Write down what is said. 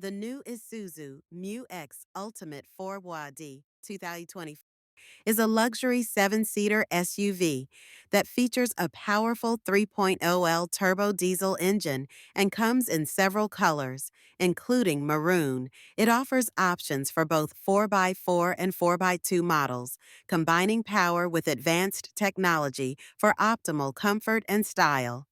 The new ISUZU MU-X Ultimate 4WD 2020 is a luxury 7-seater SUV that features a powerful 3.0L turbo diesel engine and comes in several colors, including maroon. It offers options for both 4x4 and 4x2 models, combining power with advanced technology for optimal comfort and style.